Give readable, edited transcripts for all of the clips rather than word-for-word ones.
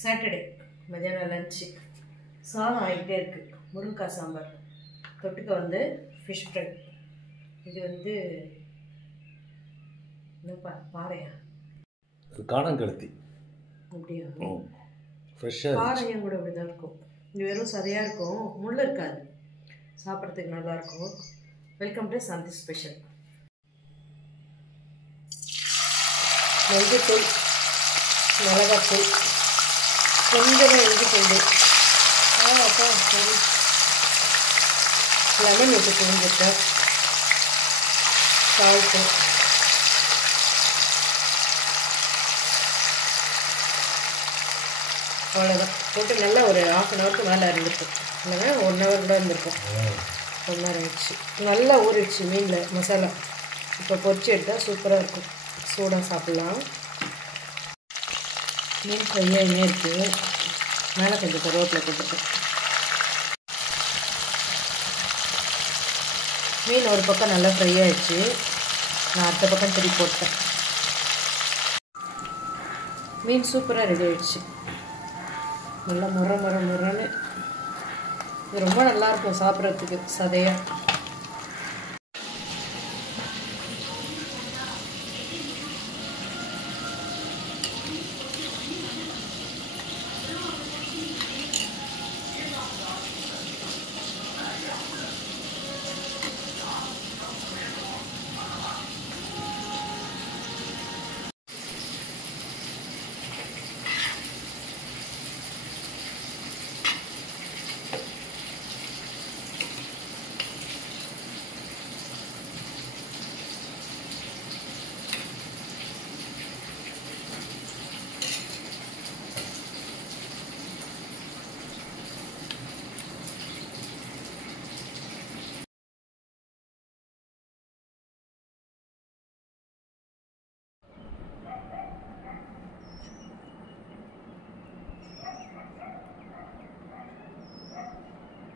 Saturday மதியானம் lunch சாதம் ஆகிட்டே இருக்குது. முருங்கைக்காய் சாம்பார், தொட்டுக்க வந்து ஃபிஷ் ஃப்ரை. இது வந்து என்னப்பா பாறையா? காணங்கழுத்தி. அப்படியா? ஃப்ரெஷ்ஷாக பாறையும் கூட இப்படி தான் இருக்கும். இது வெறும் சதையாக இருக்கும், முள் இருக்காது, சாப்பிட்றதுக்கு நல்லாயிருக்கும். வெல்கம் டு சந்தி ஸ்பெஷல். மஞ்சத்தூள், மிளகாத்தூள், கொஞ்சமாக இஞ்சி பூண்டு, அப்பா சரி, லெமன் விட்டு புரிஞ்சுட்டேன், சால்ட்டு, அவ்வளோதான் போட்டு நல்லா ஒரு 1/2 ஹவருக்கு மேலே இருந்திருக்கும், இல்லைன்னா 1 ஹவர் கூட இருந்திருக்கும். 1 ஹவர் ஆயிடுச்சு. நல்லா ஊறிடுச்சு மீனில் மசாலா. இப்போ பொரிச்சு எடுத்தால் சூப்பராக இருக்கும், சூடாக சாப்பிட்லாம். மீன் ஃப்ரையாகவே இருக்குது. மேலே கொஞ்சம் கருவேப்பிலை போட்டுருக்கேன். மீன் ஒரு பக்கம் நல்லா ஃப்ரை ஆகிடுச்சு. நான் அடுத்த பக்கம் திருப்பி போட்டேன். மீன் சூப்பராக ரெடி ஆகிடுச்சு. நல்லா முறன்னு. இது ரொம்ப நல்லாயிருக்கும் சாப்பிட்றதுக்கு சதையாக.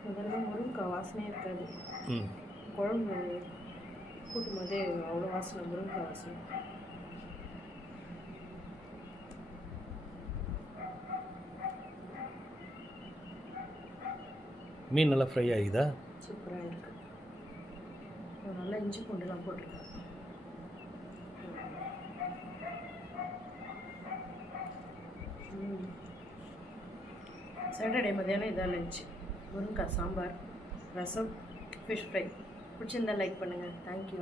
முதல்ல முருங்கைக்காய் வாசனையே இருக்காது. குழம்பு கூட்டும் போதே அவ்வளோ வாசனை, முருங்கைக்காய் வாசனை. மீன் நல்லா ஃப்ரை ஆகிதா? சூப்பராக இருக்குது. நல்லா இஞ்சி பூண்டுலாம் போட்டிருக்கேன். சாட்டர்டே மதியானம் இதான் லஞ்சு. முருங்கைக்காய் சாம்பார், ரசம், ஃபிஷ் ஃப்ரை. பிடிச்சிருந்தா லைக் பண்ணுங்கள். தேங்க்யூ.